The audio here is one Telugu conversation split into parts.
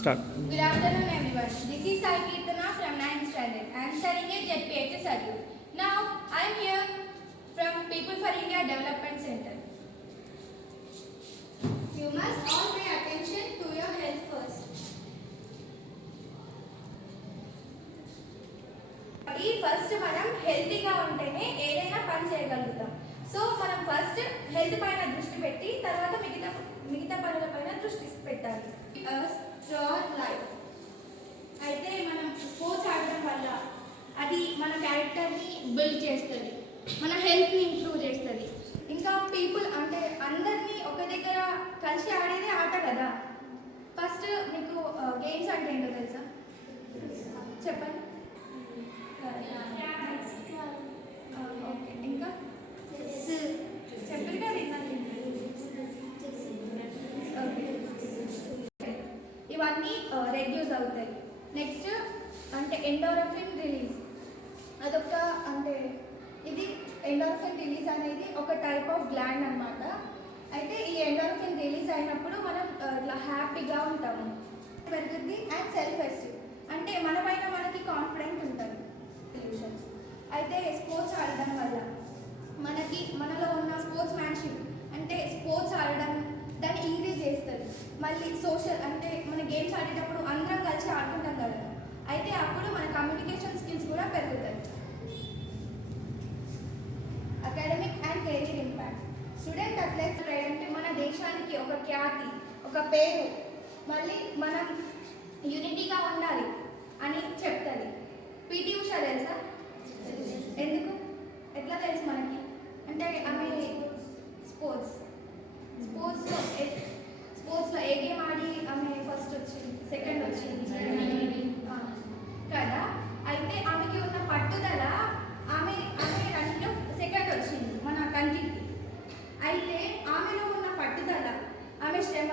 Start. Good afternoon, everyone. This is Sai Kirtana from 9th standard. I am studying at ZPHS Argu. Now, I am here from People for India Development Center. You must all pay attention to your health first. First మనం హెల్తీగా ఉంటేనే ఏదైనా పని చేయగలుగుతాం. సో మనం ఫస్ట్ హెల్త్ పైన దృష్టి పెట్టి తర్వాత మిగతా పనుల పైన దృష్టి పెట్టాలి. స్ట్రాంగ్ లైఫ్ అయితే మనం స్పోర్ట్స్ ఆడడం వల్ల అది మన క్యారెక్టర్ని బిల్డ్ చేస్తుంది, మన హెల్త్ని ఇంప్రూవ్ చేస్తుంది. ఇంకా పీపుల్ అంటే అందరినీ ఒక దగ్గర కలిసి ఆడేది ఆట కదా. ఫస్ట్ మీకు గేమ్స్ అంటే ఏంటో తెలుసా? చెప్పండి. ఓకే, ఇంకా చెప్పారు కదా ఇందాక. ఇవన్నీ రెడ్యూస్ అవుతాయి. నెక్స్ట్ అంటే ఎండోర్ఫిన్ రిలీజ్. అదొక అంటే ఇది ఎండోర్ఫిన్ రిలీజ్ అనేది ఒక టైప్ ఆఫ్ గ్లాండ్ అన్నమాట. అయితే ఈ ఎండోర్ఫిన్ రిలీజ్ అయినప్పుడు మనం ఇట్లా హ్యాపీగా ఉంటాము, పెరుగుద్ది. అండ్ సెల్ఫ్ ఎస్టీమ్ అంటే మన పైన మనకి కాన్ఫిడెంట్ ఉంటుంది. సొల్యూషన్స్ అయితే స్పోర్ట్స్ ఆడడం వల్ల మనలో ఉన్న స్పోర్ట్స్ మ్యాన్షిప్ అంటే స్పోర్ట్స్ ఆడడం దాన్ని ఇంక్రీజ్ చేస్తుంది. మళ్ళీ సోషల్ అంటే మన గేమ్స్ ఆడేటప్పుడు అందరం కలిసి ఆడుకుంటాం కదా, అయితే అప్పుడు మన కమ్యూనికేషన్ స్కిల్స్ కూడా పెరుగుతాయి. Academic and career impact. Student athletes అంటే మన దేశానికి ఒక ఖ్యాతి, ఒక పేరు, మళ్ళీ మనం యూనిటీగా ఉండాలి అని చెప్తుంది. పీటీ ఉషా తెలుసా? ఎందుకు, ఎట్లా తెలుసు మనకి అంటే ఆమె స్పోర్ట్స్లో ఏ గేమ్ ఆడి ఆమె ఫస్ట్ వచ్చింది, సెకండ్ వచ్చింది కదా. అయితే ఆమెకి ఉన్న పట్టుదల, ఆమె రన్నింగ్లో సెకండ్ వచ్చింది మన కంట్రీకి. అయితే ఆమెలో ఉన్న పట్టుదల, ఆమె శ్రమ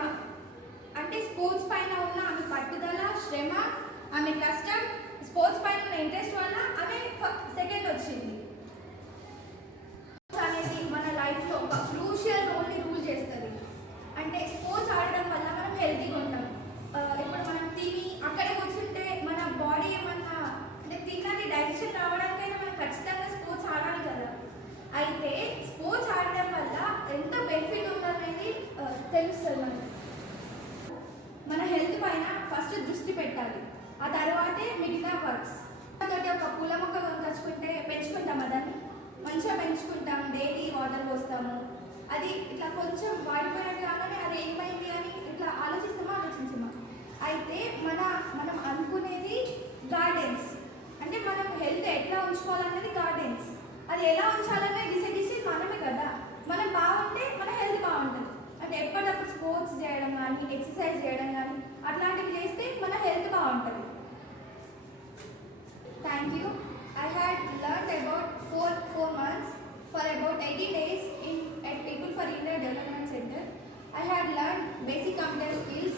అంటే స్పోర్ట్స్ పైన ఉన్న ఆమె పట్టుదల, శ్రమ, ఆమె కష్టం, స్పోర్ట్స్ పైన ఉన్న ఇంట్రెస్ట్ వల్ల ఆమె సెకండ్ వచ్చింది. అనేది మన లైఫ్లో ఒక క్రూషియల్ రోల్ని రూల్ చేస్తుంది. అంటే స్పోర్ట్స్ ఆడడం వల్ల మనం హెల్తీగా ఉంటాం. ఇప్పుడు మనం తిని అక్కడే కూర్చుంటే మన బాడీ ఏమన్నా అంటే తిన్నది డైజెషన్ రావడానికైనా మనం ఖచ్చితంగా స్పోర్ట్స్ ఆడాలి కదా. అయితే స్పోర్ట్స్ ఆడడం వల్ల ఎంత బెనిఫిట్ ఉందనేది తెలుస్తుంది మనకి. మన హెల్త్ పైన ఫస్ట్ దృష్టి పెట్టాలి, ఆ తర్వాతే మిగతా వర్క్స్. తోటి ఒక పూల మొక్క పెంచుకుంటాం, దాన్ని మంచిగా పెంచుకుంటాం, డైలీ వాటర్ పోస్తాము. అది ఇట్లా కొంచెం వాడిపోయినట్టు కాగానే అది ఏమైంది అని ఇట్లా ఆలోచించమా. అయితే మనం అనుకునేది గార్డెన్స్ అంటే మనం హెల్త్ ఎట్లా ఉంచుకోవాలన్నది గార్డెన్స్. అది ఎలా ఉంచాలనేది డిసైడ్ మనమే కదా. మనం బాగుంటే మన హెల్త్ బాగుంటుంది. అంటే ఎప్పటికప్పుడు స్పోర్ట్స్ చేయడం కానీ, ఎక్సర్సైజ్ చేయడం కానీ అట్లాంటివి చేస్తే మన హెల్త్ బాగుంటుంది. Thank you. I had learned about 4 months for about 80 days at People for India Development Center. I had learned basic computer skills,